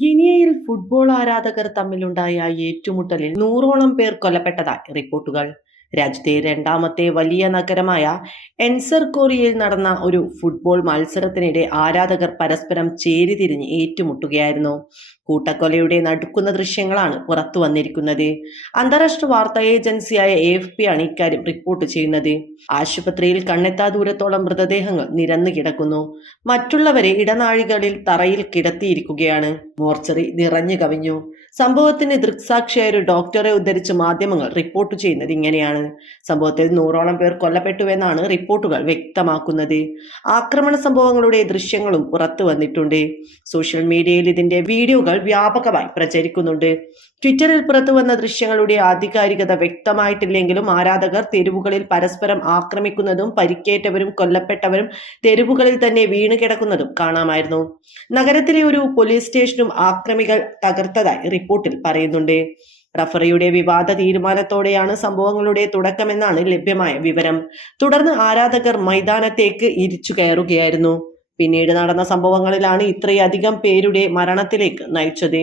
ഗിനിയയിൽ football ആരാധകർ തമ്മിലുണ്ടായ ഏറ്റുമുട്ടലിൽ നൂറോളം പേർ കൊല്ലപ്പെട്ടതായി റിപ്പോർട്ടുകൾ. രാജ്യത്തെ രണ്ടാമത്തെ വലിയ നഗരമായ എൻസർ കോറിയയിൽ നടന്ന ഒരു ഫുട്ബോൾ മത്സരത്തിനിടെ ആരാധകർ പരസ്പരം ചേരിതിരിഞ്ഞ് ഏറ്റുമുട്ടുകയായിരുന്നു. കൂട്ടക്കൊലയുടെ നടുക്കുന്ന ദൃശ്യങ്ങളാണ് പുറത്തു വന്നിരിക്കുന്നത്. അന്താരാഷ്ട്ര വാർത്താ ഏജൻസിയായ എഫ് പി ആണ് ഇക്കാര്യം റിപ്പോർട്ട് ചെയ്യുന്നത്. ആശുപത്രിയിൽ കണ്ണെത്താ ദൂരത്തോളം മൃതദേഹങ്ങൾ നിരന്നു കിടക്കുന്നു. മറ്റുള്ളവരെ ഇടനാഴികളിൽ തറയിൽ കിടത്തിയിരിക്കുകയാണ്. മോർച്ചറി നിറഞ്ഞു കവിഞ്ഞു. സംഭവത്തിന് ദൃക്സാക്ഷിയായ ഒരു ഡോക്ടറെ ഉദ്ധരിച്ച് മാധ്യമങ്ങൾ റിപ്പോർട്ട് ചെയ്യുന്നത് ഇങ്ങനെയാണ്. സംഭവത്തിൽ നൂറോളം പേർ കൊല്ലപ്പെട്ടുവെന്നാണ് റിപ്പോർട്ടുകൾ വ്യക്തമാക്കുന്നത്. ആക്രമണ സംഭവങ്ങളുടെ ദൃശ്യങ്ങളും പുറത്തു വന്നിട്ടുണ്ട്. സോഷ്യൽ മീഡിയയിൽ ഇതിന്റെ വീഡിയോകൾ വ്യാപകമായി പ്രചരിക്കുന്നുണ്ട്. ട്വിറ്ററിൽ പുറത്തു വന്ന ദൃശ്യങ്ങളുടെ ആധികാരികത വ്യക്തമായിട്ടില്ലെങ്കിലും ആരാധകർ തെരുവുകളിൽ പരസ്പരം ആക്രമിക്കുന്നതും പരിക്കേറ്റവരും കൊല്ലപ്പെട്ടവരും തെരുവുകളിൽ തന്നെ വീണ് കിടക്കുന്നതും കാണാമായിരുന്നു. നഗരത്തിലെ ഒരു പോലീസ് സ്റ്റേഷനും ആക്രമികൾ തകർത്തതായി റിപ്പോർട്ടിൽ പറയുന്നുണ്ട്. റഫറിയുടെ വിവാദ തീരുമാനത്തോടെയാണ് സംഭവങ്ങളുടെ തുടക്കമെന്നാണ് ലഭ്യമായ വിവരം. തുടർന്ന് ആരാധകർ മൈതാനത്തേക്ക് ഇരിച്ചു കയറുകയായിരുന്നു. പിന്നീട് നടന്ന സംഭവങ്ങളിലാണ് ഇത്രയധികം പേരുടെ മരണത്തിലേക്ക് നയിച്ചത്.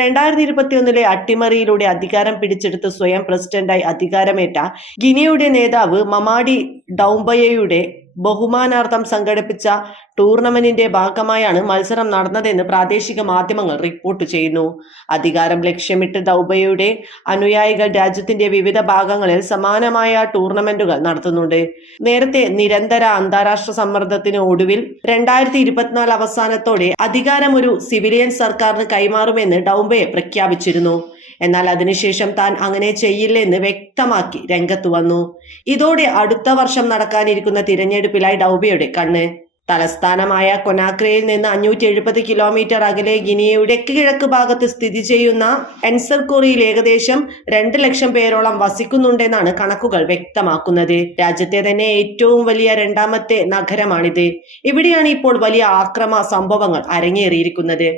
രണ്ടായിരത്തി ഇരുപത്തിയൊന്നിലെ അട്ടിമറിയിലൂടെ അധികാരം പിടിച്ചെടുത്ത് സ്വയം പ്രസിഡന്റായി അധികാരമേറ്റ ഗിനിയുടെ നേതാവ് മമാഡി ഡൗംബയയുടെ ബഹുമാനാർത്ഥം സംഘടിപ്പിച്ച ടൂർണമെന്റിന്റെ ഭാഗമായാണ് മത്സരം നടന്നതെന്ന് പ്രാദേശിക മാധ്യമങ്ങൾ റിപ്പോർട്ട് ചെയ്യുന്നു. അധികാരം ലക്ഷ്യമിട്ട് ദൗബയുടെ അനുയായികൾ രാജ്യത്തിന്റെ വിവിധ ഭാഗങ്ങളിൽ സമാനമായ ടൂർണമെന്റുകൾ നടത്തുന്നുണ്ട്. നേരത്തെ നിരന്തര അന്താരാഷ്ട്ര സമ്മർദ്ദത്തിന് ഒടുവിൽ രണ്ടായിരത്തി ഇരുപത്തിനാല് അവസാനത്തോടെ അധികാരം ഒരു സിവിലിയൻ സർക്കാരിന് കൈമാറുമെന്ന് ഡൗബയെ പ്രഖ്യാപിച്ചിരുന്നു. എന്നാൽ അതിനുശേഷം താൻ അങ്ങനെ ചെയ്യില്ലെന്ന് വ്യക്തമാക്കി രംഗത്ത് വന്നു. ഇതോടെ അടുത്ത വർഷം നടക്കാനിരിക്കുന്ന തിരഞ്ഞെടുപ്പിലായി ഡൗബയുടെ കണ്ണ്. തലസ്ഥാനമായ കൊനാക്രയിൽ നിന്ന് അഞ്ഞൂറ്റി എഴുപത് കിലോമീറ്റർ അകലെ ഗിനിയയുടെ കിഴക്ക് ഭാഗത്ത് സ്ഥിതി ചെയ്യുന്ന എൻസർകോറിയിൽ ഏകദേശം രണ്ട് ലക്ഷം പേരോളം വസിക്കുന്നുണ്ടെന്നാണ് കണക്കുകൾ വ്യക്തമാക്കുന്നത്. രാജ്യത്തെ തന്നെ ഏറ്റവും വലിയ രണ്ടാമത്തെ നഗരമാണിത്. ഇവിടെയാണ് ഇപ്പോൾ വലിയ ആക്രമ സംഭവങ്ങൾ അരങ്ങേറിയിരിക്കുന്നത്.